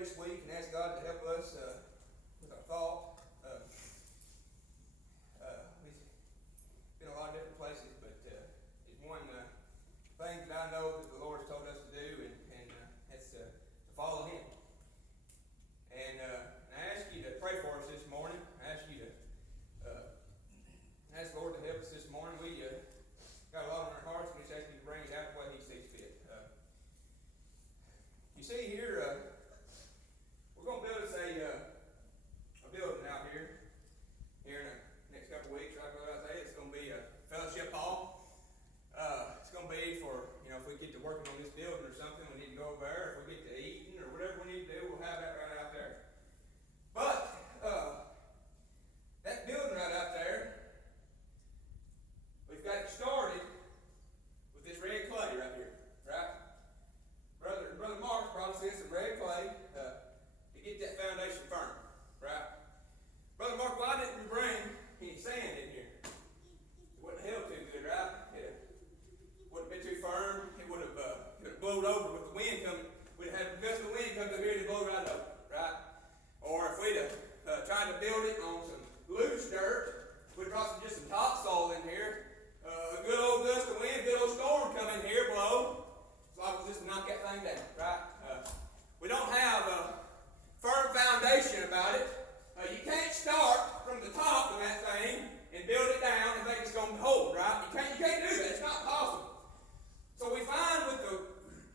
this week and ask God to help us with our thought. We've been a lot of different places, but it's one thing that I know that the Lord has told us to do, and that's to follow Him. And I ask you to pray for us this morning. I ask you to ask the Lord to help us this morning. We got a lot on our hearts, and we just ask you to bring it out the way He sees fit. You see here, we're going to build us a building out here in the next couple of weeks, right? It's going to be a fellowship hall. It's going to be for, if we get to working on this building or something, we need to go over there. If we get to eating or whatever we need to do, we'll have that right out there. But that building right out there, we've got it started with this red clay right here, right? Brother Mark brought us in some red clay to get that foundation firm, right? Brother Mark, why didn't we bring any sand in here? It wouldn't have held too good, right? It wouldn't have been too firm. It would have blown over with the wind coming. We'd have had a gust of wind come through here to blow right over, right? Or if we'd have tried to build it on some loose dirt, we'd brought just some topsoil in here. A good old gust of wind, good old storm come in here, blow. So I was just to knock that thing down, right? We don't have a firm foundation about it. You can't start from the top of that thing and build it down and think it's going to hold, right? You can't do that. It's not possible. So we find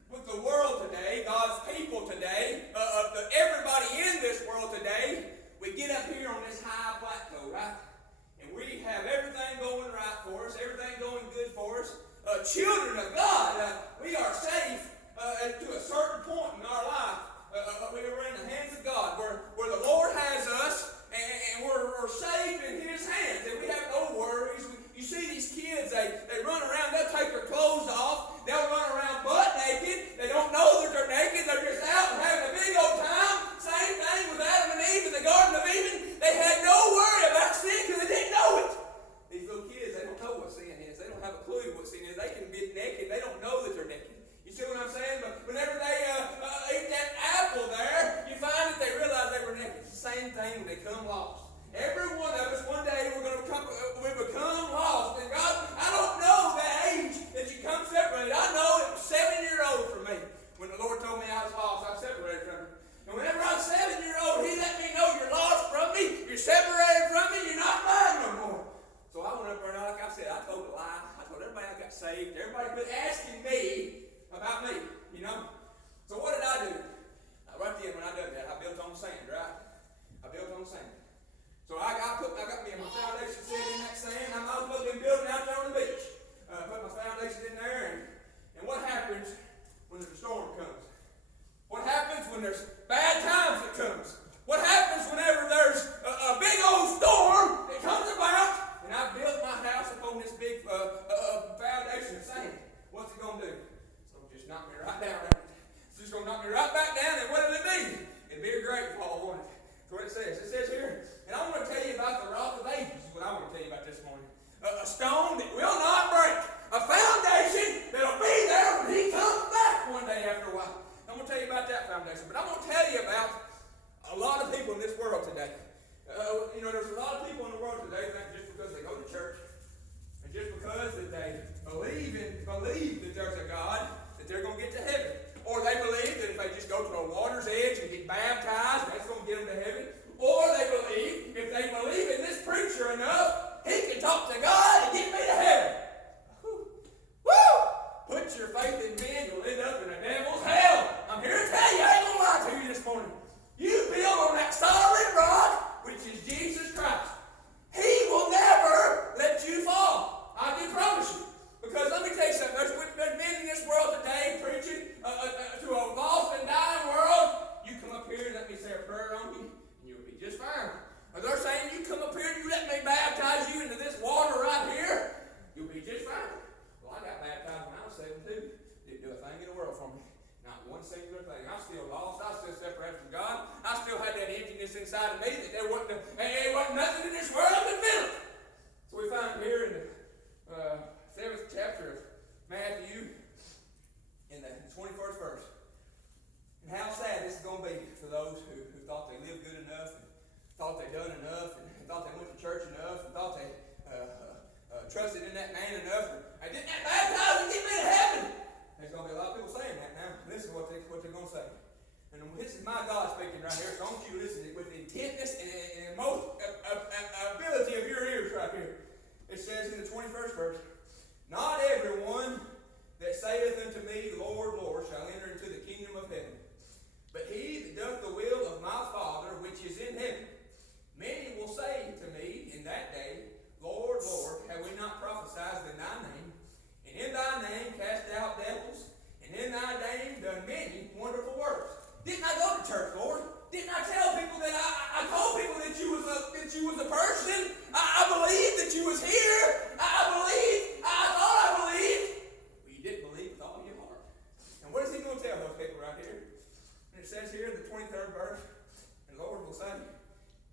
with the world today, God's people today, everybody in this world today, we get up here on this high plateau, right? And we have everything going right for us, everything going good for us. Children of God, we are safe to a certain point in our life. We are in the hands of God, where the Lord has us, and we're safe in His hands, and we have no worries. You see these kids, they run around, they'll take their clothes off, they'll run around butt naked, they don't know that they're naked, they're just out and having a big old time. Same thing with Adam and Eve in the Garden of Eden. They had no worry about sin because they didn't know it. These little kids, they don't know what sin is. They don't have a clue what sin is. They can be naked. They don't know that they're naked. You see what I'm saying? But whenever they eat that apple there, you find that they realize they were naked. It's the same thing when they come lost. Every one of us, one day, we become lost. And God, I don't know the age that you come separated. I know it was 7-year-old for me. When the Lord told me I was lost, I was separated from Him. And whenever I was 7-year-old, He let me know you're lost from me, you're separated from me, you're not mine no more. So I went up there, and like I said, I told a lie. I told everybody I got saved. Everybody quit asking me about me, So what did I do? Right then, when I did that, I built on sand, right? I built on sand. So I got me my foundation set in that sand. I might as well been building out there on the beach. Put my foundation in there, and what happens when there's a storm comes? What happens when there's bad times that comes? What happens whenever there's a big old storm that comes about? And I built my house upon this big foundation of sand. What's it going to do? It's going to just knock me right down. It's just going to knock me right back down. And what will it be? It'll be a great fall, won't it? That's what it says. It says here, and I want to tell you about the rock of ages, is what I want to tell you about this morning. A stone that will not break. A foundation that'll be there when He comes back one day after a while. I'm going to tell you about that foundation. But I'm going to tell you about a lot of people in this world today. There's a lot of people in the world today think just because they go to church and just because that they believe that there's a God, that they're going to get to heaven. Or they believe that if they just go to a water's edge and get baptized, that's going to get them to heaven. Or they believe, if they believe in this preacher enough, he can talk to God and get me to heaven. Woo! Put your faith in me and you'll end up in the devil's hell. I'm here to tell you, I ain't going to lie to you this morning. You build on that solid rock, which is Jesus Christ. He will never let you fall. I can promise you. Because let me tell you something. There's men in this world today preaching to a lost and dying world. You come up here and let me say a prayer on you, and you'll be just fine. Or they're saying, you come up here and you let me baptize you into this water right here, you'll be just fine. Well, I got baptized when I was 7 too. Didn't do a thing in the world for me. Not one singular thing. I'm still lost. I'm still separated from God. I still had that emptiness inside of me that there wasn't nothing in this world that could fill it. So we find here in the 7th chapter of Matthew, in the 21st verse. And how sad this is going to be for those those who thought they lived good enough, and thought they done enough, and thought they went to church enough, and thought they trusted in that man enough, and I didn't that baptize and get me to heaven. There's going to be a lot of people saying that now. Listen to what they're going to say. And this is my God speaking right here, so I want you to listen with intentness and most ability of your ears right here. It says in the 21st verse, not everyone that saith unto me, Lord, Lord, shall enter into the kingdom of heaven, but he that doth the will of my Father which is in heaven. Many will say to me in that day, Lord, Lord, have we not prophesied in thy name, and in thy name cast out devils, and in thy name done many wonderful works? Didn't I go to church, Lord? Didn't I tell people that I told people that you was a person? I believed that you was here. I thought I believed. Well, you didn't believe with all your heart. And what is he going to tell those people right here? And it says here in the 23rd verse, and the Lord will say,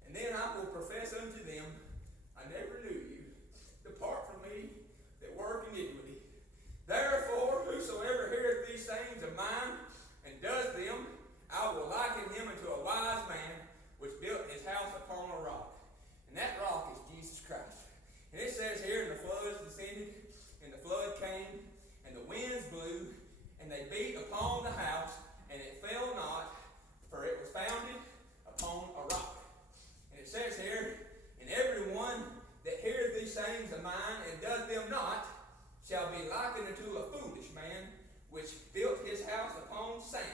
and then I will profess unto them, I never knew you. Depart from me that work iniquity. Therefore, whosoever heareth these things of mine and does them, I will liken him unto a wise man which built his house upon a rock. And that rock is Jesus Christ. And it says here, and the floods descended, and the flood came, and the winds blew, and they beat upon the house, and it fell not, for it was founded upon a rock. And it says here, and everyone that heareth these sayings of mine and does them not shall be likened unto a foolish man which built his house upon sand.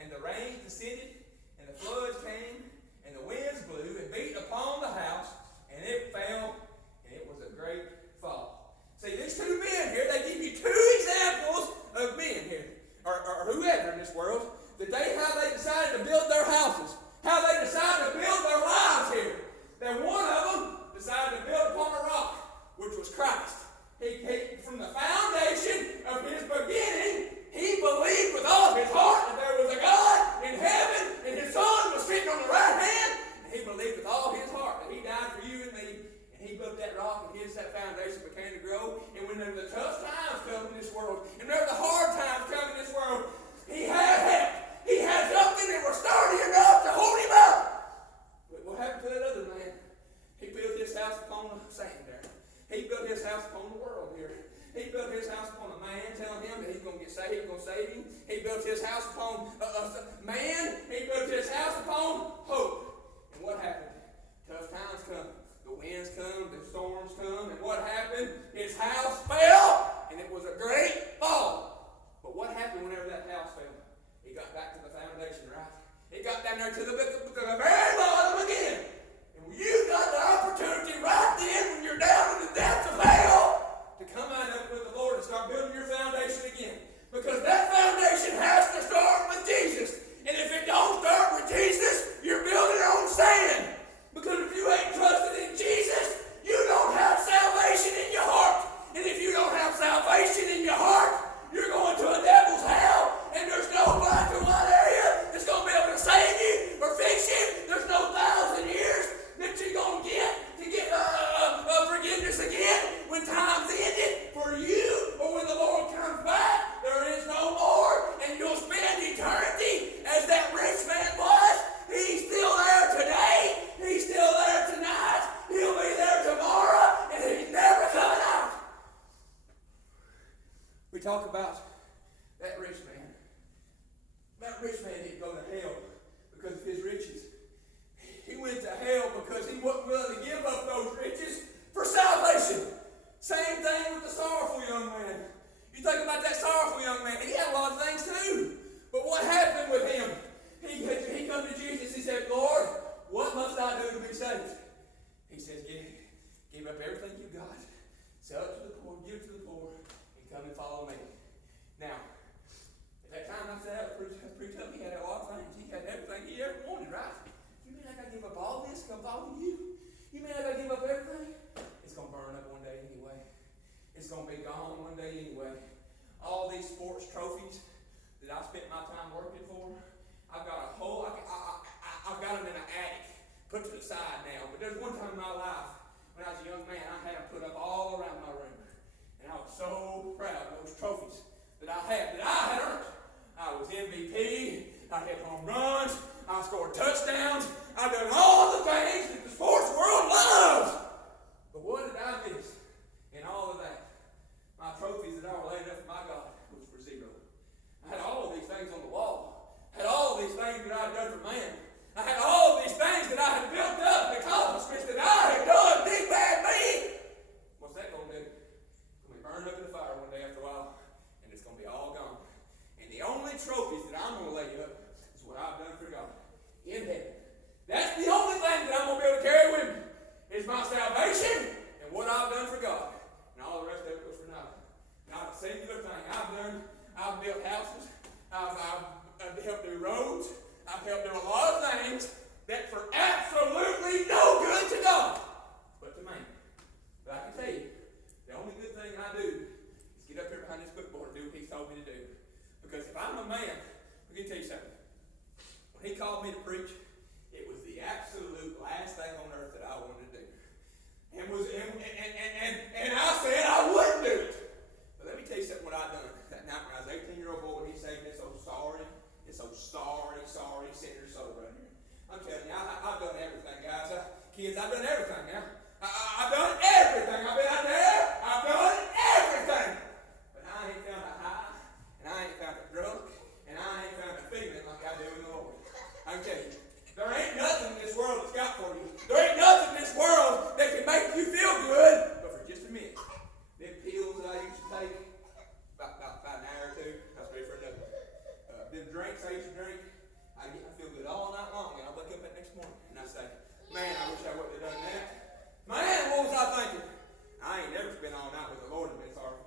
And the rain descended, and the floods came, and the winds blew, and beat upon the house, and it fell, and it was a great fall. See, these two men here, they give you two examples of men here, or whoever in this world, how they decided to build their houses, how they decided to build their lives here. That one of them decided to build upon a rock, which was Christ. He from the foundation of his beginning, he believed with all his heart that there was a God in heaven, and his Son was sitting on the right hand, and he believed with all his heart that he died for you and me, and he built that rock, and that foundation began to grow. And when the tough times come in this world, and there the hard times come in this world, he had help. He had something that was sturdy enough to hold him up. But what happened to that other man? He built his house upon the sand there. He built his house upon the world here. He built his house upon a man telling him that he's going to get saved, he's going to save him. He built his house upon a man. He built his house upon hope. And what happened? Tough times come. The winds come, the storms come, and what happened? His house fell, and it was a great fall. But what happened whenever that house fell? He got back to the foundation, right? He got down there to the very bottom again. And you got the opportunity right then when you're down in the depths of hell to come out up with the Lord and start building your foundation again. Because that foundation has to start with Jesus. And if it don't start with Jesus, you're building on sand. Because if you ain't trusted in Jesus, you don't have salvation in your heart. And if you don't have salvation in your heart, you're going to a devil's hell. And there's no black or white area that's going to be able to save you or fix you. There's no 1,000 years that you're going to get forgiveness again when time's ended for you, or when the Lord comes back. There is no more, and you'll spend eternity as that rich man was. He's still there today. He's still there tonight. He'll be there tomorrow, and he's never coming out. We talk about that rich man. That rich man didn't go to hell because of his riches. He went to hell because he wasn't willing to give up those riches for salvation. Same thing with the sorrowful young man. You think about that sorrowful young man. He had a lot of things too. But what happened with him? He come to Jesus. He said, Lord, what must I do to be saved? He says, give up everything you got. Sell it to the poor. Give it to the poor. And come and follow me. Now, at that time, like I said, that was pretty tough. He had a lot of things. He had everything he ever wanted, right? You mean I got to give up all this to come follow you? You mean I got to give up everything? It's going to burn up one day anyway. It's going to be gone one day anyway. All these sports trophies that I spent my time working for, I've got I've got them in an attic, put to the side now. But there's one time in my life, when I was a young man, I had them put up all around my room. And I was so proud of those trophies that I had earned. I was MVP, I hit home runs, I scored scored touchdowns. I've done all the things that the sports world loves. But what did I miss in all of that? My trophies that I were laying up for my God was for zero. I had all of these things on the wall. I had all of these things that I had done for man. I had all of these things that I had built up and accomplishments that I had done, big bad me. What's that going to do? It's going to be burned up in the fire one day after a while, and it's going to be all gone. And the only trophies that I'm going to lay up is what I've done for God in heaven. That's the only thing that I'm going to be able to carry with me is my salvation and what I've done for God. And all the rest of it was for nothing. Not a singular thing I've done. I've built houses. I've helped do roads. I've helped do a lot of things that for absolutely no good to God, but to man. But I can tell you, the only good thing I do is get up here behind this footboard and do what He's told me to do. Because if I'm a man, let me tell you something. When He called me to preach, it was the absolute last thing on earth that I wanted to do. And I said I wouldn't do it. But let me tell you something what I done that night when I was an 18-year-old boy when He saved me. So sorry. It's so sorry sinner soul right here. I'm telling you, I've done everything, guys. Kids, I've done everything now. I've done everything. I've been out there. I've done everything. But I ain't found a high, and I ain't found a drunk, and I ain't found a feeling like I do in the Lord. I can tell you, there ain't nothing in this world that's got for you. There ain't nothing in this world that can make you feel good, but for just a minute. Them pills that I used to take, about an hour or two, I was ready for another one. Them drinks I used to drink, I feel good all night long, and I wake up that next morning, and I say, man, I wish I would have done that. Man, what was I thinking? I ain't never spent all night with the Lord and been sorrowful.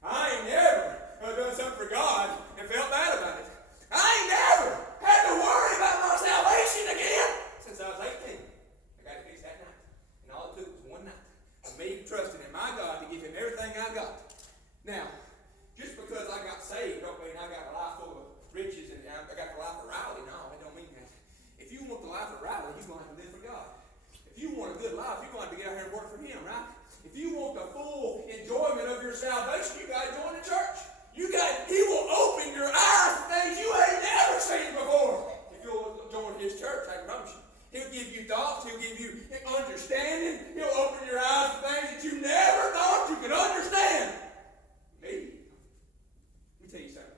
I ain't never done something for God and felt bad about it. I ain't never had to worry about my salvation again since I was 18. I got it fixed that night. And all it took was one night of me trusting in my God to give Him everything I got. Now, just because I got saved don't mean I got a life full of riches and I got the life of Riley. No, it don't mean that. If you want the life of Riley, you're going to have to live for God. If you want a good life, you're going to have to get out here and work for Him, right? If you want the full enjoyment of your salvation, you got to join the church. He will open your eyes to things you ain't never seen before. If you'll join His church, I can promise you. He'll give you thoughts. He'll give you understanding. He'll open your eyes to things that you never thought you could understand. Me? Let me tell you something.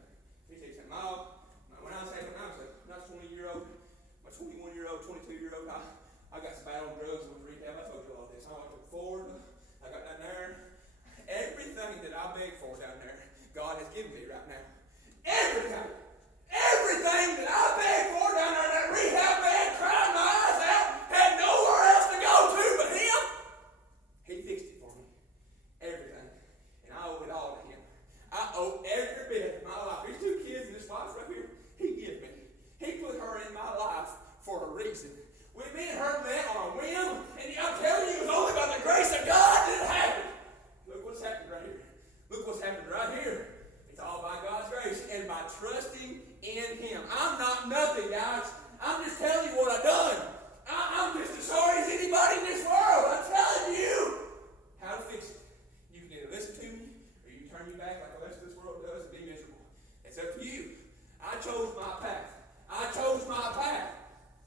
When I was a 20-year-old, my 21-year-old, 22-year-old, I got some bad on drugs with rehab. I told you all this. I went to Florida. I got down there. Everything that I begged for down there, God has given me right now. Everything. Everything that I begged for down there in that rehab bed, crying my eyes out, had nowhere else to go to but Him. He fixed it for me. Everything. And I owe it all to Him. I owe every bit of my life. These two kids and this wife right here, He gave me. He put her in my life for a reason. When me and her met on a whim, and I'm telling you, it was only by the grace of God that it happened. Look what's happened right here. Look what's happened right here. It's all by God's grace and by trusting in Him. I'm not nothing, guys. I'm just telling you what I've done. I'm just as sorry as anybody in this world. I'm telling you how to fix it. You can either listen to me, or you can turn your back like the rest of this world does and be miserable. It's up to you. I chose my path. I chose my path.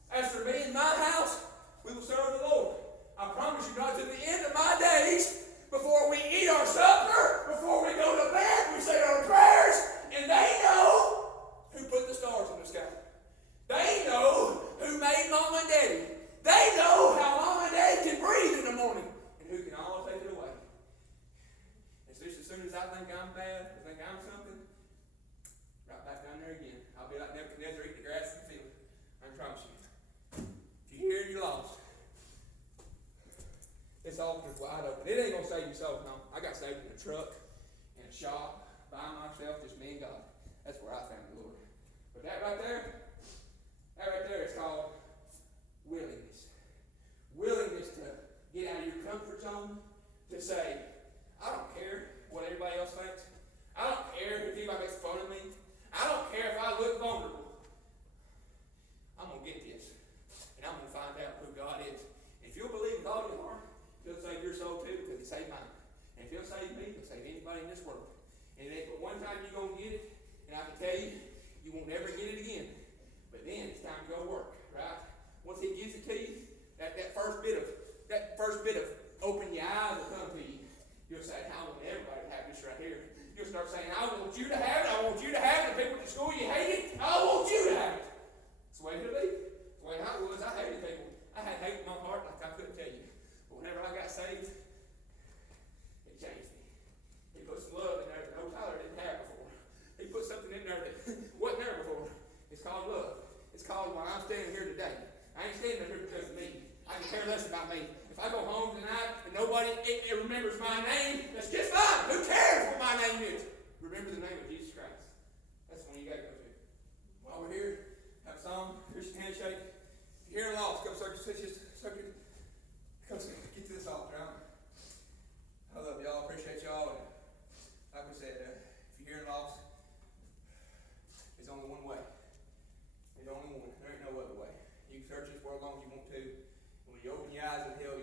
As for me and my house, we will serve the Lord. I promise you, not to the end of my days, before we eat our supper, before we go to bed, we say our prayers, and they know who put the stars in the sky. They know who made Mom and Daddy. They know how Mom and Dad can breathe in the morning, and who can all take it away. And just as soon as I think I'm bad, I think I'm something, right back down there again. I'll be like Nebuchadnezzar eating the grass in the field. I promise you. If you're here and you're lost, this altar's wide open. It ain't going to save your soul, no. I got saved in a truck, in a shop, by myself, just me and God. That's where I found the Lord. But that right there is called willingness. Willingness to get out of your comfort zone, to say, I don't care what everybody else thinks. I don't care if anybody makes fun of me. I don't care if I look vulnerable. I'm going to get this. And I'm going to find out who God is. If you'll believe with all your heart, He'll save your soul too, because He saved mine. And if He'll save me, He'll save anybody in this world. that first bit of open your eyes will come to you. You'll say, I want everybody to have this right here. You'll start saying, I want you to have it. I want you to have it. The people at school you hated, I want you to have it. That's the way it'll be. That's the way I was. I hated people. I had hate in my heart like I couldn't tell you. But whenever I got saved, it changed me. He put some love in there that no Tyler didn't have before. He put something in there that wasn't there before. It's called love. It's called why I'm standing here today. I ain't standing here because of me. I can care less about me. If I go home tonight and nobody remembers my name, that's just fine. Who cares what my name is? Remember the name of Jesus Christ. That's the one you got to go to. While we're here, have a song, Christian handshake. If you're hearing lost, come get to this altar. I love y'all. Appreciate y'all. And like we said, if you're hearing lost, there's only one way. There's only one. There ain't no other way. You can search this world as long as you want to. When you open your eyes in hell,